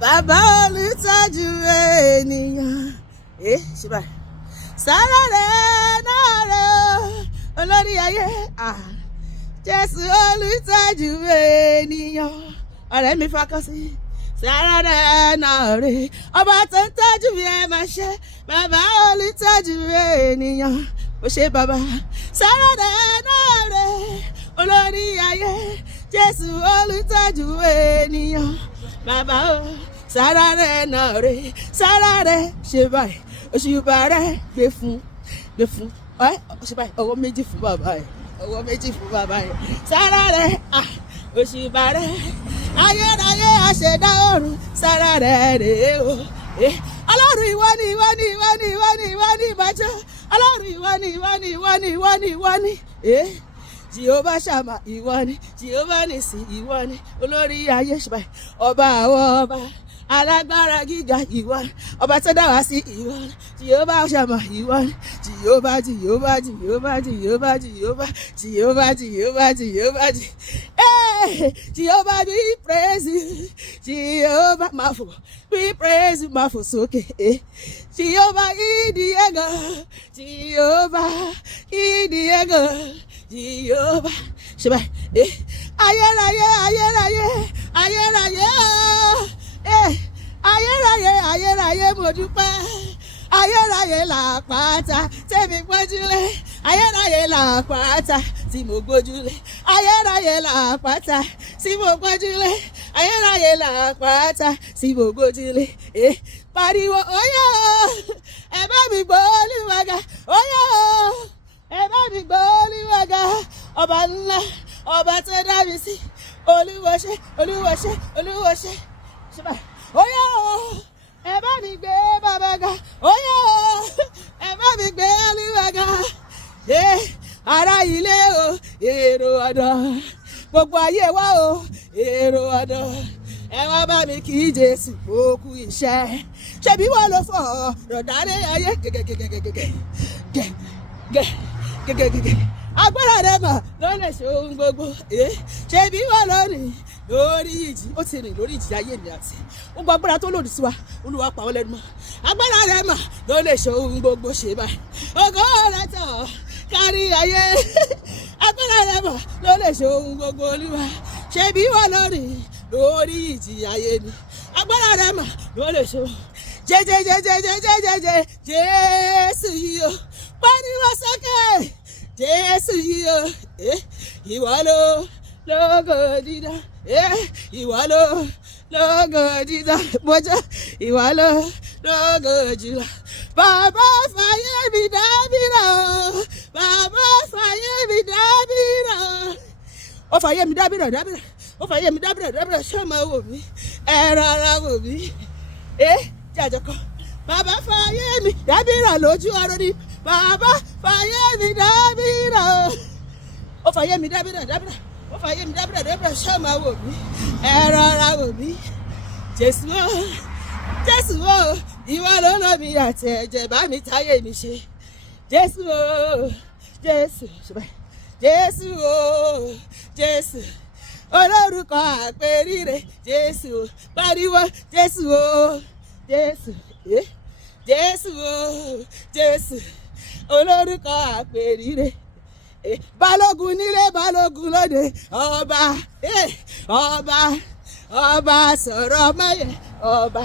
bàbá olùtọ́jú ènìyàn. Ṣe báyìí. Sára rẹ̀ náà rẹ̀ olórí ayé. Jésù olùtọ́jú ènìyàn. Ọ̀rẹ́ mi fakọ́ sí. Sára rẹ̀ náà rẹ̀ ọba tó ń tọ́jú mi ẹ máa ṣe. Bàbá olùtọ́jú ènìyàn. Ó ṣe bàbá. Sára rẹ̀ náà rẹ̀ olórí ayé. Jésù olùtọ́jú ènìyàn. Bàbá o, sára rẹ̀ náà rẹ̀, sára rẹ̀ ṣe báyìí, òṣùbà rẹ̀ gbé fún, ṣe báyìí, ọwọ́ méjì fún bàbá yẹn, ọwọ́ méjì fún bàbá yẹn, sára rẹ̀, òṣùbà rẹ̀, ayérayé àṣẹdá ọ̀run, sára rẹ̀ rèé o. Ọlọ́run ìwọ ni ìwọ ni ìwọ ni ìwọ ni ìwọ ni ìbàjẹ́, Ọlọ́run ìwọ ni ìwọ ni ìwọ ni ìwọ ni ìwọ ni. Jehovah Shammah ìwọ ni, Jehovah Nisi ìwọ ni, olórí ayé ṣùgbọ́n ọba àwọn ọba alágbára gíga ìwọ ni, ọba tó dá wá sí ìwọ ni, Jehovah Shammah ìwọ ni, Jehovah Jehovah Jehovah Jehovah Jehovah Jehovah Jehovah Jehovah Jehovah be praised, Jehovah máfò be praised máfò sókè, Jehovah ìdíyẹ́gàn, Jehovah ìdíyẹ́gàn. Jehovah ṣe báyìí, ayérayé ayérayé ayérayé ayérayé ayérayé mo dúpẹ́, ayérayé làpáta tèmi gbójúlé, ayérayé làpáta tí mo gbójúlé, ayérayé làpáta tí mo gbójúlé, ayérayé làpáta tí mo gbójúlé. Pariwo óyá ẹ bá mi gbọ́ Olúwa ga, óyá ẹ bá mi gbọ́ Olúwa ga, ọba ńlá ọba tó dá mi sí, Olúwa ṣe Olúwa ṣe Olúwa ṣe. Óyá ẹ bá mi gbé bàbá ga, óyá ẹ bá mi gbé Olúwa ga. Ará ilé o èrò ọ̀dọ̀, gbogbo ayé wa o èrò ọ̀dọ̀, ẹ wá bá mi kí Jésù ó kú iṣẹ́, ṣebí wọ́n ló fọ̀ rọ̀dálé ayé gẹ́gẹ́gẹ́gẹ́ agbára rẹ̀ mà ló lè ṣe ohun gbogbo, ṣebí wọ́n lónìí lórí ìjì, ó ti rìn lórí ìjì ayé mi àti gbogbo agbára tó lòdì sí wa, Olúwa pa wọ́n lẹ́nu mọ́, agbára rẹ̀ mà ló lè ṣe ohun gbogbo, ṣe báyìí ògo rẹ̀ tàn kárí ayé, agbára rẹ̀ mà ló lè ṣe ohun gbogbo, Olúwa ṣebí wọ́n lónìí lórí ìjì ayé mi, agbára rẹ̀ mà ló lè ṣe jẹjẹjẹjẹjẹjẹjẹjẹ Jésù yìí o, pariwo sókè Jésù yìí o, ìwọ ló lógo dídá, ìwọ ló lógo dídá, bọ́jà ìwọ ló lógo jùlọ, bàbá fàyè mi dábìrà o, bàbá fàyè mi dábìrà o, ó fàyè mi dábìrà dábìrà, ó fàyè mi dábìrà dábìrà, ṣé ọmọ wò mí ẹ rárá wò mí, jàjọkọ bàbá fàyè mi dábìrà lójú ọ̀rọ̀ ni, bàbá fàyè mi dábìrà ó fàyè mi dábìrà dábìrà, ó fàyè mi dábìrà dábìrà, ṣé ọmọ wò mí ẹ rárá wò mí. Jésù o Jésù o, ìwọ ló lọ mi àti ẹ̀jẹ̀ bá mi táyé mi ṣe, Jésù o Jésù Jésù o Jésù olórúkọ àpèrire, Jésù o pariwo Jésù o Jésù Jésù o Jésù olórúkọ àpèrire, balógun nílé balógun lóde, ọba ọba ọba sọ̀rọ̀ mẹ́yẹ, ọba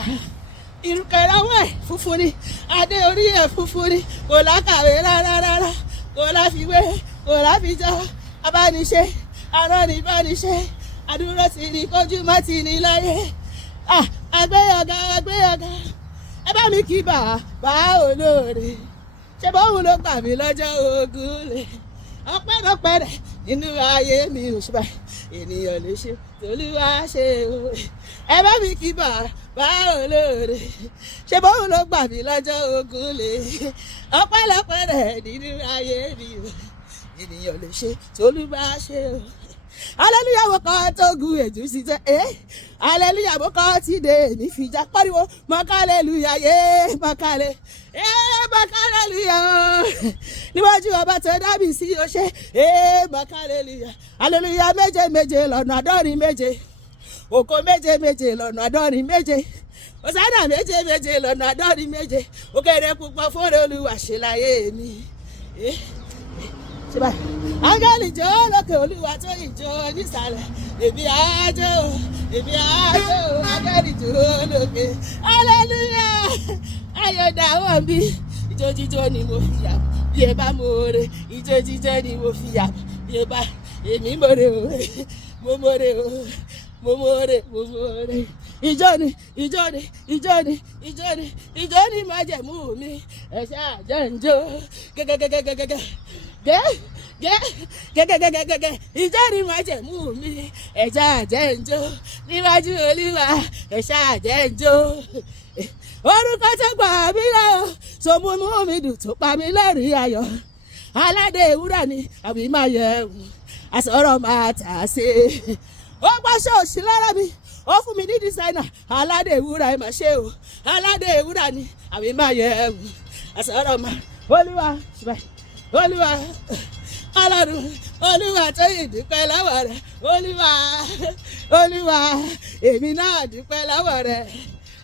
ìrùkẹ̀rẹ̀ ọwọ́ ẹ̀ funfun ni, adé orí ẹ̀ funfun ni, kò lákàwé rárá rárá, kò láfiwé kò láfijọ́, abániṣe aránibániṣe, adúró ti ní kójú má ti ní láyé, agbéyọ̀gá agbéyọ̀gá, ẹ bá mi kí bàbá olóore, ṣé bóun ló gbà mí lọ́jọ́ ogun lè, ọpẹ́lọpẹ́ rẹ̀ nínú ayé mi ò ṣe báyìí, ènìyàn lè ṣe t'Olúwa ṣe o, ẹ bá mi kí bàbá olóore, ṣé bóun ló gbà mí lọ́jọ́ ogun lè, ọpẹ́lọpẹ́ rẹ̀ nínú ayé mi ò, ènìyàn lè ṣe t'Olúwa ṣe o. Hallelujah mo kọ́ tó gun èjù sí jẹ́, hallelujah mo kọ́ tí dé èmi fi já, pariwo mọ́ká hallelujah yé mọ́ká hallelujah níwájú ọba tó dábì sí o ṣe, mọ́ká hallelujah, hallelujah méje méje lọ́nà àádọ́rin méje, ògo méje méje lọ́nà àádọ́rin méje. Hosanna méje méje lọ́nà àádọ́rin méje òkèrè pupa fóore Olúwa ṣe láyé mi. Ṣé báyìí? Áńgẹ́lì jó lókè Olúwa tó ìjó nísàlẹ̀ èmi àjò áńgẹ́lì jó lókè hallelujah ayọ̀ dáwọ́ mi ìjó jíjó ni mo fi yà bí ẹ bá mọ̀ọ́rẹ́ ìjó jíjó ni mo fi yà bí ẹ bá èmi mọ̀ọ́rẹ́ o mo mọ̀ọ́rẹ́ o mo mọ̀ọ́rẹ́ ìjó ni májẹ̀mú mi ẹ̀ṣẹ̀ àjẹ́njó gẹ́gẹ́gẹ́gẹ́gẹ́gẹ́ ìjọ ni májẹ̀mú mi ẹ̀ṣẹ̀ àjẹ́njó níwájú Olúwa ẹ̀ṣẹ̀ àjẹ́njó. Orúkọ tó gbà mí lọ tó múnú mi dùn tó pa mí lẹ́rìn ayọ̀ aládé ewúrà ni àbí máa yẹ ẹ̀wù àsọ̀rọ̀ máa tà sí i. Ó gbọ́ṣọ́ òsì lára mi ó fún mi ní dísáínà aládé ewúrà ẹ̀ máa ṣe o aládé ewúrà ni àbí máa yẹ ẹ̀wù àsọ̀rọ̀ máa Olúwa ṣùgbọ́n Olúwa Ọlọ́run Olúwa tó yìí dúpẹ́ lọ́wọ́ rẹ̀ Olúwa èmi náà dúpẹ́ lọ́wọ́ rẹ̀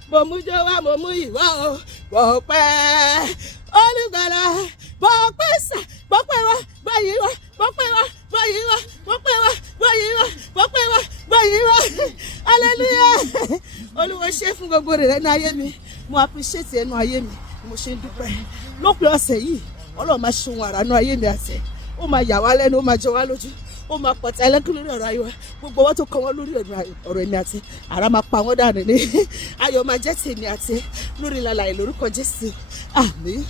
mo mú jó wá mo mú ìwà o bọ̀ pẹ́ Olùgbàlà bọ̀ pẹ́ sà bọ̀ pẹ́ wá báyìí wá bọ̀ pẹ́ wá báyìí wá bọ̀ pẹ́ wá báyìí wá bọ̀ pẹ́ wá báyìí wá hallelujah Olúwa ṣe fún gbogbo rẹ̀ ní ayé mi mo appreciate ẹnu ayé mi mo ṣe ń dúpẹ́ lópin ọ̀sẹ̀ yìí Ọlọ́run máa ṣe ohun àrà nínú ayé mi àti ó máa yà wá lẹ́nu ó máa jọ wá lójú ó máa pọ̀tà ẹlẹ́kùn lórí ọ̀rọ̀ ayé wa gbogbo wọn tó kọ́ wọn lórí ọ̀rọ̀ èmi àti àrà máa pa wọ́n dànù ní ayọ̀ máa jẹ́ tèmi àti lórí lálàyé lórúkọ Jésù àmín.